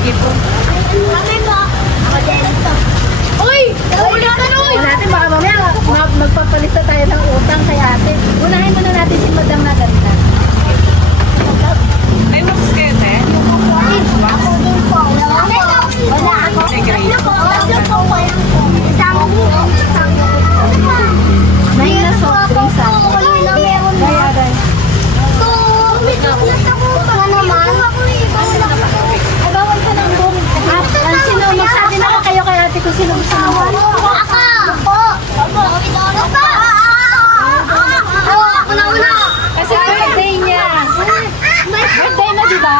Sige po. Kami po. Ako din ito. Uy! Ulit ka nun! Natin baka mamaya magpapalista tayo ng utang kay ate. Unahin muna natin si Madam na ganda. May box kayo, te? Ako din po. Wala ako. Tatlo po. Tatlo po. Isang May na soft drinks sa akin. Kaya rin. Ay, bawal ka ng boom. Sino? Magsabi na ako kayo kay ate kung sino gusto mo. Ako na una. Kasi birthday niya. Birthday mo, di ba?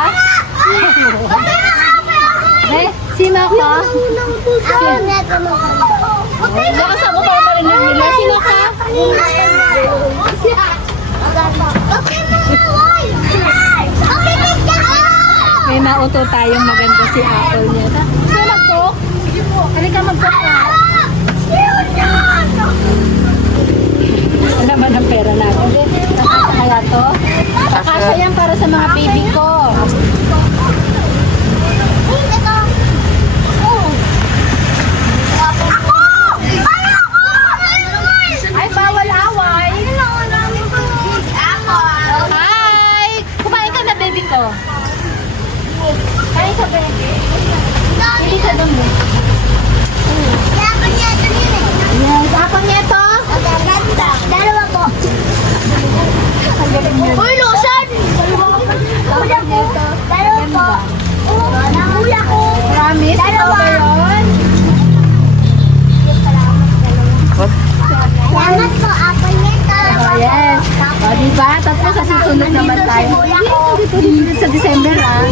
Eh, sino ka? Lakas ako para marinig nila. Sino ka? May nauto tayong maganda si Apple niya. Sino mag-cook? Halika mag-cook ka. Ano naman ang pera natin? Nakasa kaya to? Nakasa yan para sa mga baby ko. Ay, bawal away. Hi! Kumain ka na, baby ko. Kain ka, baby. Hindi ka doon, baby. Yes, ako niya to. Dalawa po. Uy, lotion! Kuya ko. Dalawa po. Kuya ko. Promise, ito ba yun? Salamat po, apple nito. Oh, yes. O, diba? Tapos sa susunod naman tayo. Dito sa December, ah.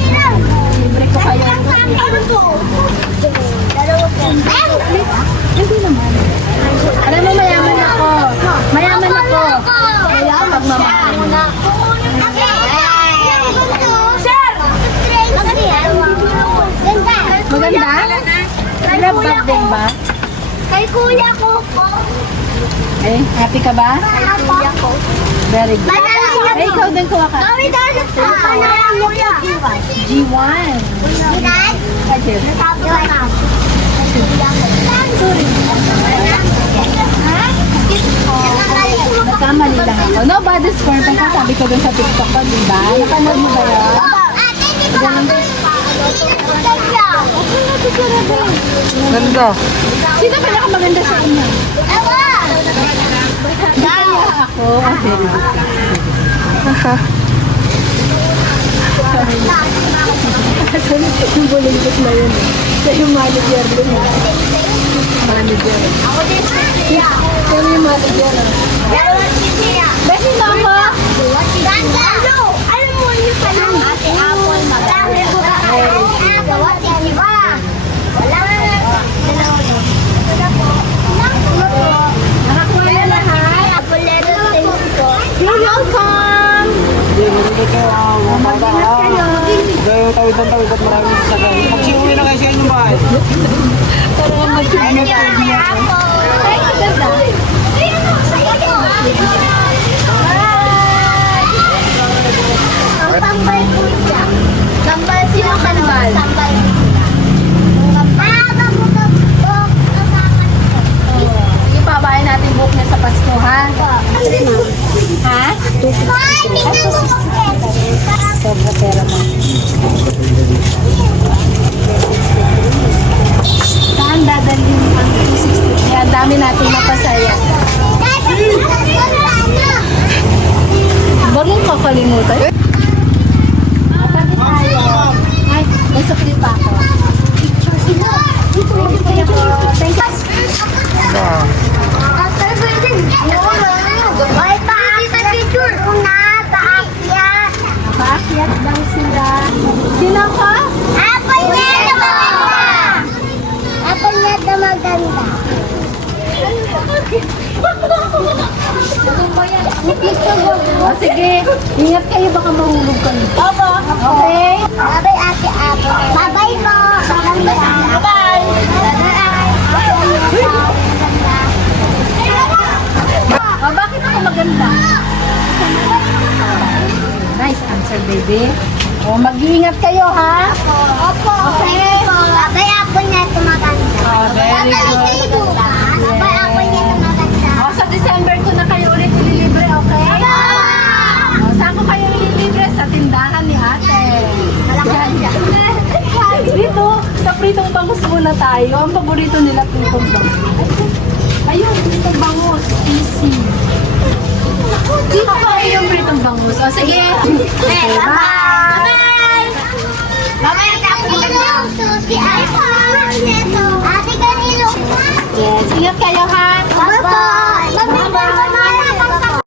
Libre ko kayo. Dalawa po. Hindi naman. Alam mo, mayaman ako. Mayaman ako. Kaya ako magmamahal. Sir! Maganda? Grab bag din ba? Kay kuya ko po. Eh, happy ka ba? Kay kuya ko. Very good. Eh, ikaw din kuha ka. Kami dahil po. Kuya. G1. Dad? Kasi, Sabi ko na. nagkamali lang ako. Nobody's perfect. Sabi ko dun sa TikTok ko, diba? Napanood mo ba yun? Ganda. Sino pinakamaganda sa inyo? Daya ako. Oh, very good. Yung bulinggit na yun. Siya yung manager din. Manager. Ako din si Tia. Siya yung manager. Dalawa si Tia. Besin mo ako. Ganda. Alam mo yung pala. Ate Apple maganda. Dalawa si Tia. Wala. Dalawa. Wala po. Nakakuha na lahat. Apple letter things ko. You're welcome. Mag-ingat kayo. Gaya tawid-tawid at maraming sasakay. Pag-sinuwi na kayo sa inyong bahay. Para mag-ingat kayo. Ay, maganda. Ang tambay po siya. Tambal, sino tambal? Tambay po siya. Sige, pabayan natin buhok niya sa Pasko, ha? Ha? Sobra pera mo. Saan dadalhin ang 260? Kaya ang dami natin napasaya. Bago kakalimutan. Tabi tayo. Ay, may supli pa ako. Thank you. Paakyat daw sila. Sino ka? Apple niya na maganda. Apple niya na maganda. O sige, ingat kayo baka mahulog kayo. Opo. Okay? Bye-bye, Ate Apple. Bye-bye po. Bye-bye. O bakit ako maganda? Nice answer, baby. O mag-iingat kayo, ha? Opo. Okay. muna tayo. Ang paborito nila pritong bangus. Ayun, pritong bangus. Easy. Dito pa yung pritong bangus. O sige. Bye-bye!